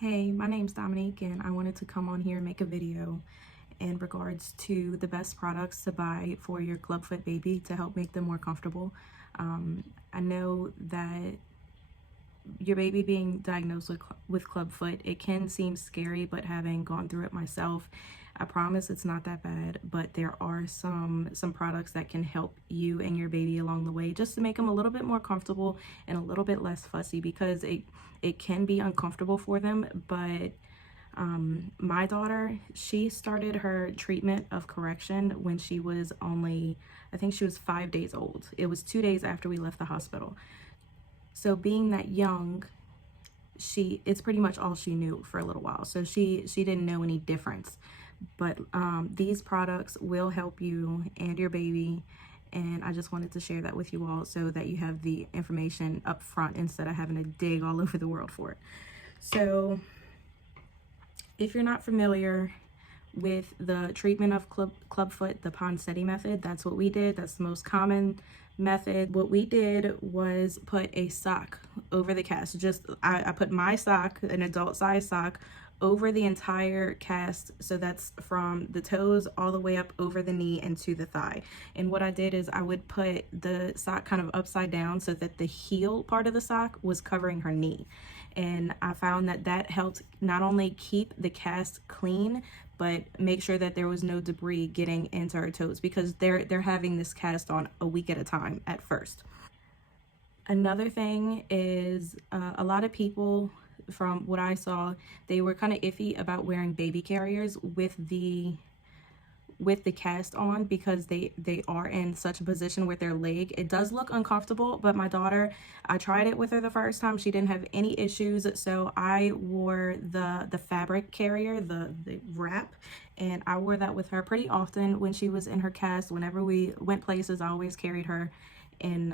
Hey, my name's Dominique, and I wanted to come on here and make a video in regards to the best products to buy for your clubfoot baby to help make them more comfortable. I know that your baby being diagnosed with clubfoot, it can seem scary, but having gone through it myself, I promise it's not that bad. But there are some products that can help you and your baby along the way, just to make them a little bit more comfortable and a little bit less fussy, because it can be uncomfortable for them. But my daughter, she started her treatment of correction when she was only, I think she was 5 days old. It was 2 days after we left the hospital. So being that young, it's pretty much all she knew for a little while. So she didn't know any difference. But these products will help you and your baby. And I just wanted to share that with you all so that you have the information up front instead of having to dig all over the world for it. So if you're not familiar with the treatment of clubfoot, the Ponseti method, that's what we did. That's the most common method. What we did was put a sock over the cast. I put my sock, an adult size sock, over the entire cast. So that's from the toes all the way up over the knee and to the thigh. And what I did is I would put the sock kind of upside down so that the heel part of the sock was covering her knee. And I found that that helped not only keep the cast clean, but make sure that there was no debris getting into her toes, because they're having this cast on a week at a time at first. Another thing is a lot of people, from what I saw, they were kind of iffy about wearing baby carriers with the cast on, because they are in such a position with their leg. It does look uncomfortable, but my daughter, I tried it with her the first time. She didn't have any issues. So I wore the fabric carrier, the wrap, and I wore that with her pretty often when she was in her cast. Whenever we went places, I always carried her in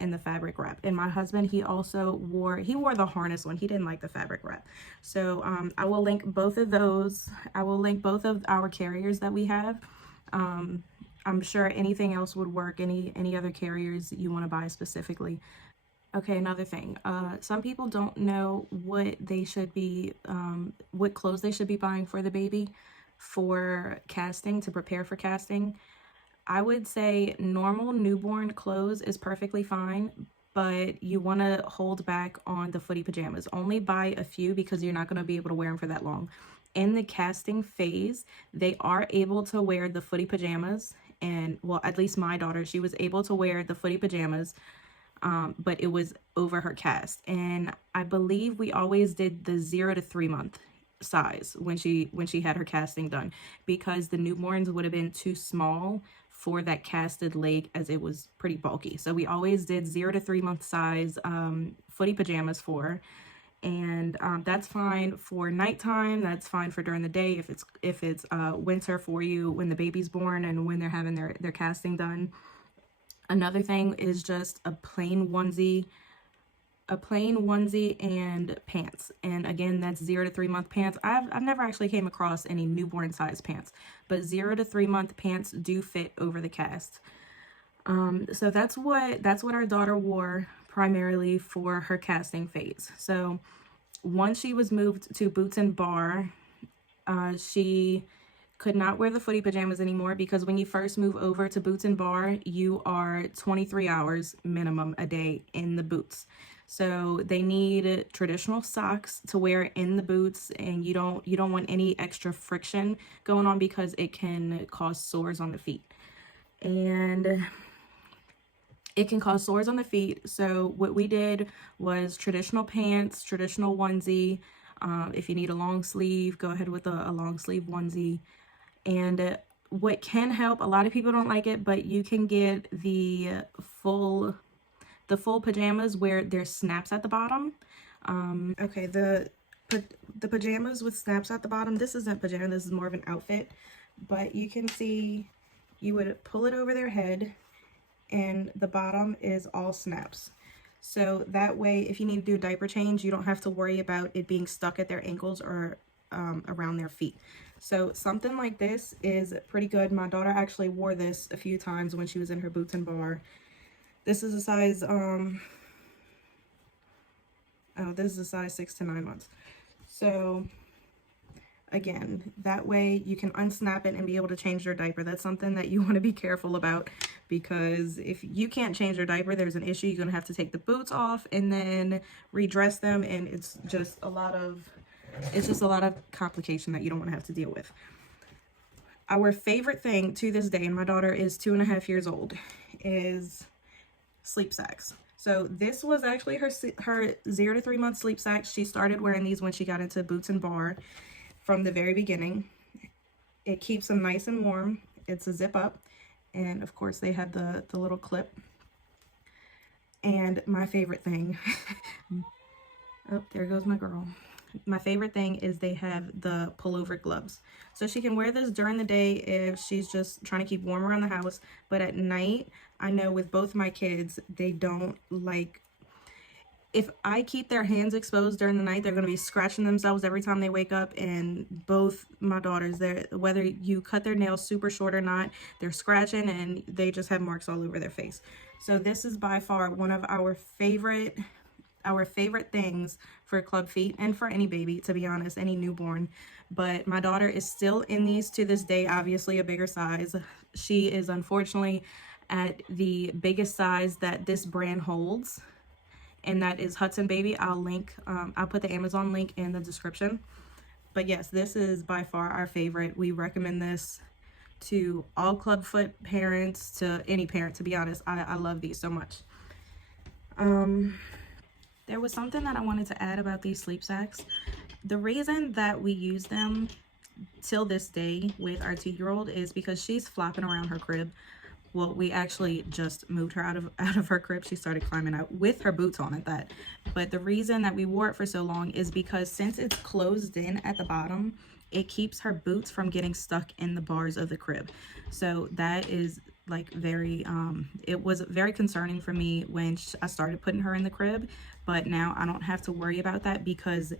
the fabric wrap. And my husband, he wore the harness one. He didn't like the fabric wrap. So I will link both of those. I will link both of our carriers that we have. I'm sure anything else would work, any other carriers you want to buy specifically. Okay, another thing, some people don't know what they should be, what clothes they should be buying for the baby for casting, to prepare for casting. I would say normal newborn clothes is perfectly fine, but you want to hold back on the footy pajamas. Only buy a few, because you're not going to be able to wear them for that long. In the casting phase, they are able to wear the footy pajamas, and well, at least my daughter, she was able to wear the footy pajamas, but it was over her cast. And I believe we always did the 0 to 3 month size when she had her casting done, because the newborns would have been too small for that casted leg, as it was pretty bulky. So we always did 0 to 3 month size footy pajamas for her. And that's fine for nighttime. That's fine for during the day if it's winter for you when the baby's born and when they're having their casting done. Another thing is just a plain onesie and pants. And again, that's 0 to 3 month pants. I've never actually came across any newborn size pants, but 0 to 3 month pants do fit over the cast. So that's what our daughter wore primarily for her casting phase. So once she was moved to Boots and Bar, she could not wear the footy pajamas anymore, because when you first move over to Boots and Bar, you are 23 hours minimum a day in the boots. So they need traditional socks to wear in the boots, and you don't want any extra friction going on, because it can cause sores on the feet. And it can cause sores on the feet. So what we did was traditional pants, traditional onesie. If you need a long sleeve, go ahead with a long sleeve onesie. And what can help, a lot of people don't like it, but you can get the full pajamas where there's snaps at the bottom. Okay, the pajamas with snaps at the bottom, this isn't pajama, this is more of an outfit, but you can see you would pull it over their head, and the bottom is all snaps. So that way, if you need to do a diaper change, you don't have to worry about it being stuck at their ankles or around their feet. So something like this is pretty good. My daughter actually wore this a few times when she was in her Boots and Bar. This is a size, this is a size 6 to 9 months. So again, that way you can unsnap it and be able to change their diaper. That's something that you want to be careful about, because if you can't change their diaper, there's an issue. You're going to have to take the boots off and then redress them, and it's just a lot of complication that you don't want to have to deal with. Our favorite thing to this day, and my daughter is 2.5 years old, is sleep sacks. So this was actually her 0 to 3 month sleep sack. She started wearing these when she got into Boots and Bar from the very beginning. It keeps them nice and warm. It's a zip up, and of course they have the little clip. And my favorite thing, oh, there goes my girl. My favorite thing is they have the pullover gloves. So she can wear this during the day if she's just trying to keep warm around the house. But at night, I know with both my kids, they don't like, if I keep their hands exposed during the night, they're going to be scratching themselves every time they wake up. And both my daughters, whether you cut their nails super short or not, they're scratching and they just have marks all over their face. So this is by far one of our favorite things for club feet and for any baby, to be honest, any newborn. But my daughter is still in these to this day, obviously a bigger size. She is unfortunately at the biggest size that this brand holds, and that is Hudson Baby. I'll put the Amazon link in the description. But yes, this is by far our favorite. We recommend this to all clubfoot parents, to any parent, to be honest. I love these so much. There was something that I wanted to add about these sleep sacks. The reason that we use them till this day with our 2-year-old is because she's flopping around her crib. Well, we actually just moved her out of her crib. She started climbing out with her boots on at that. But the reason that we wore it for so long is because since it's closed in at the bottom, it keeps her boots from getting stuck in the bars of the crib. So that is like it was very concerning for me when I started putting her in the crib, but now I don't have to worry about that because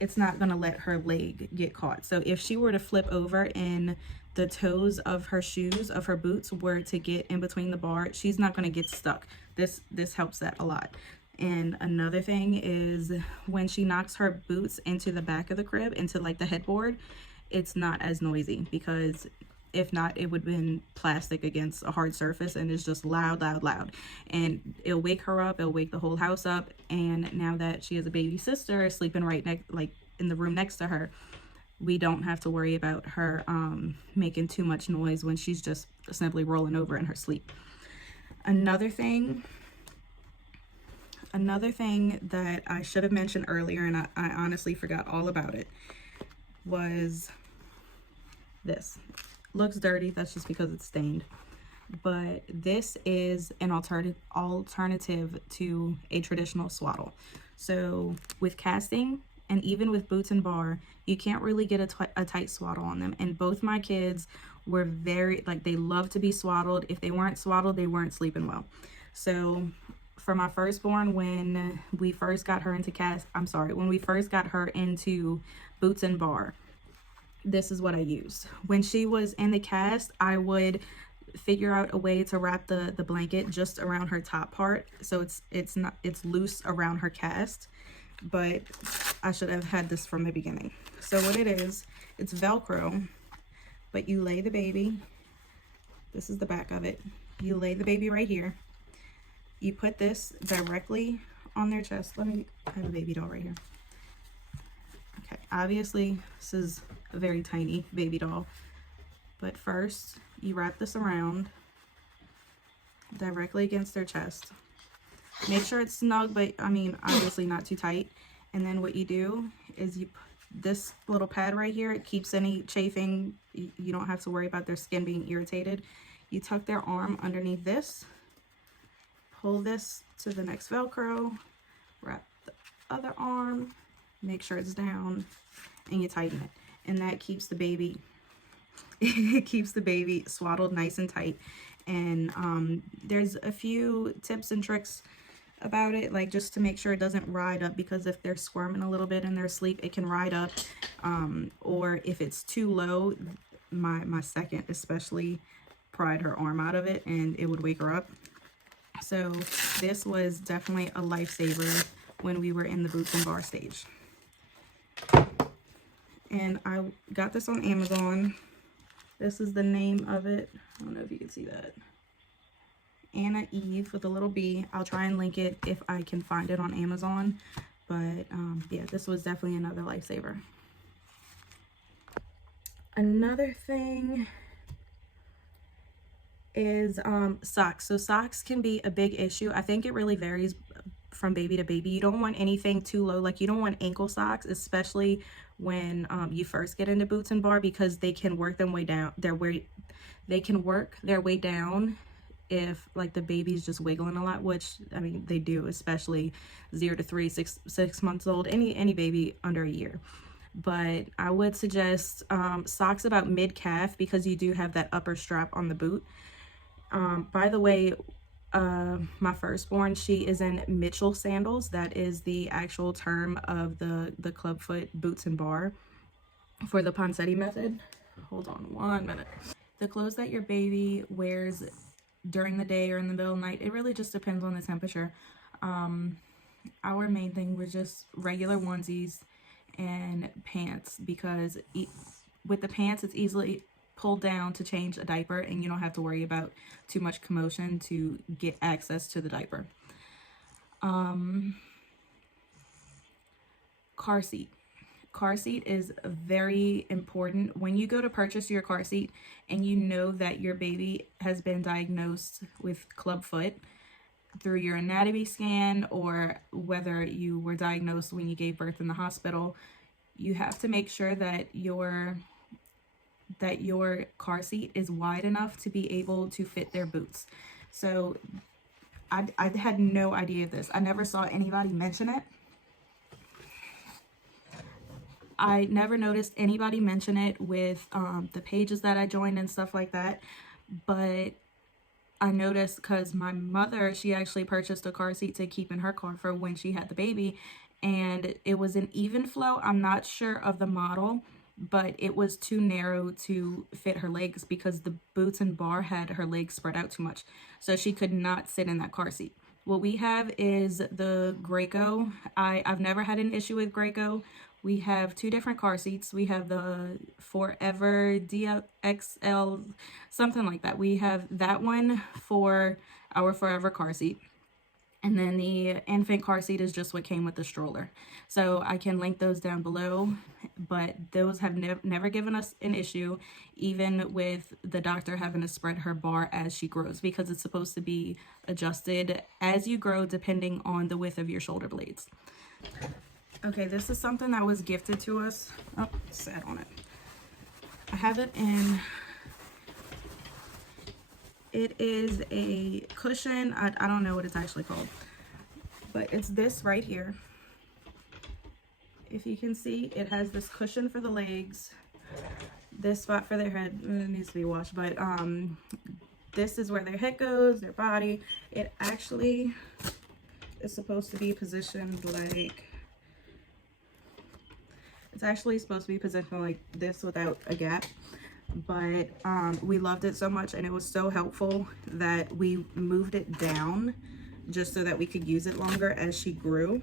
it's not going to let her leg get caught. So if she were to flip over and the toes of her shoes, of her boots, were to get in between the bar, she's not going to get stuck. This helps that a lot. And another thing is when she knocks her boots into the back of the crib, into like the headboard, it's not as noisy, because if not, it would have been plastic against a hard surface, and it's just loud, loud, loud. And it'll wake her up, it'll wake the whole house up. And now that she has a baby sister sleeping right next, like in the room next to her, we don't have to worry about her making too much noise when she's just simply rolling over in her sleep. Another thing that I should have mentioned earlier, and I honestly forgot all about it, was this. Looks dirty, that's just because it's stained. But this is an alternative to a traditional swaddle. So with casting, and even with Boots and Bar, you can't really get a tight swaddle on them. And both my kids were very, like, they love to be swaddled. If they weren't swaddled, they weren't sleeping well. So for my firstborn, when we first got her into when we first got her into Boots and Bar, this is what I used. When she was in the cast, I would figure out a way to wrap the blanket just around her top part, so it's loose around her cast. But I should have had this from the beginning. So what it is, it's Velcro, but you lay the baby, this is the back of it, you lay the baby right here, you put this directly on their chest. I have a baby doll right here. Okay, obviously this is a very tiny baby doll, but first you wrap this around directly against their chest. Make sure it's snug, but I mean obviously not too tight. And then what you do is you put this little pad right here, it keeps any chafing, you don't have to worry about their skin being irritated. You tuck their arm underneath this, pull this to the next Velcro, wrap the other arm, make sure it's down, and you tighten it. And that keeps the baby it keeps the baby swaddled nice and tight. And there's a few tips and tricks about it, like just to make sure it doesn't ride up, because if they're squirming a little bit in their sleep, it can ride up. Or if it's too low, my second especially pried her arm out of it and it would wake her up. So this was definitely a lifesaver when we were in the Boots and Bar stage. and I got this on Amazon. This is the name of it. I don't know if you can see that. Anna Eve with a little B. I'll try and link it if I can find it on Amazon. But yeah, this was definitely another lifesaver. Another thing is socks. So socks can be a big issue. I think it really varies from baby to baby. You don't want anything too low. Like, you don't want ankle socks, especially when you first get into Boots and Bar, because they can work their way down if like the baby's just wiggling a lot, which I mean they do, especially 0 to 3, 6 months old, any baby under a year. But I would suggest socks about mid-calf, because you do have that upper strap on the boot. By the way, my firstborn, she is in Mitchell sandals. That is the actual term of the clubfoot Boots and Bar for the Ponseti method. Hold on 1 minute. The clothes that your baby wears during the day or in the middle of the night, it really just depends on the temperature. Our main thing was just regular onesies and pants, because with the pants it's easily pulled down to change a diaper, and you don't have to worry about too much commotion to get access to the diaper. Car seat. Car seat is very important. When you go to purchase your car seat and you know that your baby has been diagnosed with clubfoot through your anatomy scan, or whether you were diagnosed when you gave birth in the hospital, you have to make sure that your car seat is wide enough to be able to fit their boots. So I had no idea of this. I never saw anybody mention it. I never noticed anybody mention it with the pages that I joined and stuff like that. But I noticed, because my mother, she actually purchased a car seat to keep in her car for when she had the baby, and it was an even flow. I'm not sure of the model, but it was too narrow to fit her legs, because the Boots and Bar had her legs spread out too much, so she could not sit in that car seat. What we have is the Graco. I've never had an issue with Graco. We have 2 different car seats. We have the Forever DXL, something like that. We have that one for our Forever car seat. And then the infant car seat is just what came with the stroller. So I can link those down below, but those have never given us an issue, even with the doctor having to spread her bar as she grows, because it's supposed to be adjusted as you grow depending on the width of your shoulder blades. Okay, this is something that was gifted to us. Oh, it sat on it. I have it in, it is a cushion. I don't know what it's actually called, but it's this right here. If you can see, it has this cushion for the legs, this spot for their head. It needs to be washed, but this is where their head goes, their body. It actually is supposed to be positioned like, it's actually supposed to be positioned like this without a gap, but we loved it so much and it was so helpful that we moved it down just so that we could use it longer as she grew.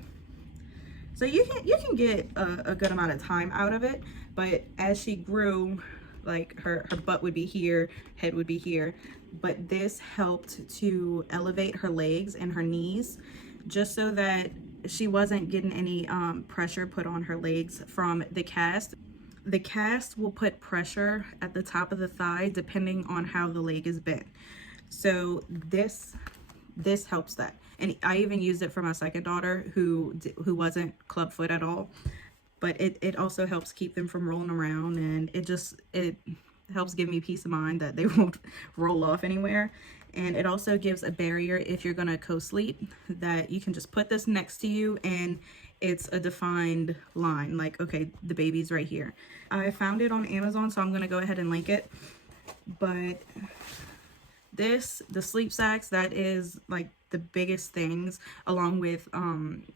So you can get a good amount of time out of it, but as she grew, like her butt would be here, head would be here, but this helped to elevate her legs and her knees just so that she wasn't getting any pressure put on her legs from the cast. The cast will put pressure at the top of the thigh depending on how the leg is bent. So this helps that. And I even used it for my second daughter who wasn't clubfoot at all. But it also helps keep them from rolling around, and it helps give me peace of mind that they won't roll off anywhere. And it also gives a barrier if you're gonna co-sleep, that you can just put this next to you and it's a defined line, like, okay, the baby's right here. I found it on Amazon, so I'm gonna go ahead and link it. But the sleep sacks, that is like the biggest things, along with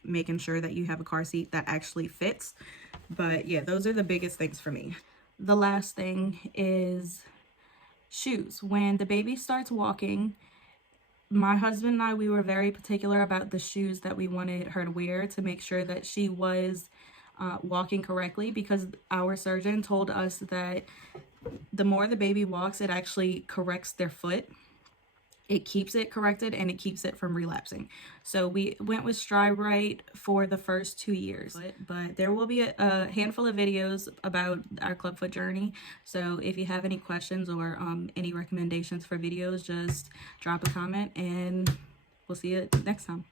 making sure that you have a car seat that actually fits. But yeah, those are the biggest things for me. The last thing is shoes. When the baby starts walking, my husband and I, we were very particular about the shoes that we wanted her to wear to make sure that she was walking correctly, because our surgeon told us that the more the baby walks, it actually corrects their foot. It keeps it corrected and it keeps it from relapsing. So we went with Stride Right for the first 2 years, but there will be a handful of videos about our clubfoot journey. So if you have any questions or any recommendations for videos, just drop a comment and we'll see you next time.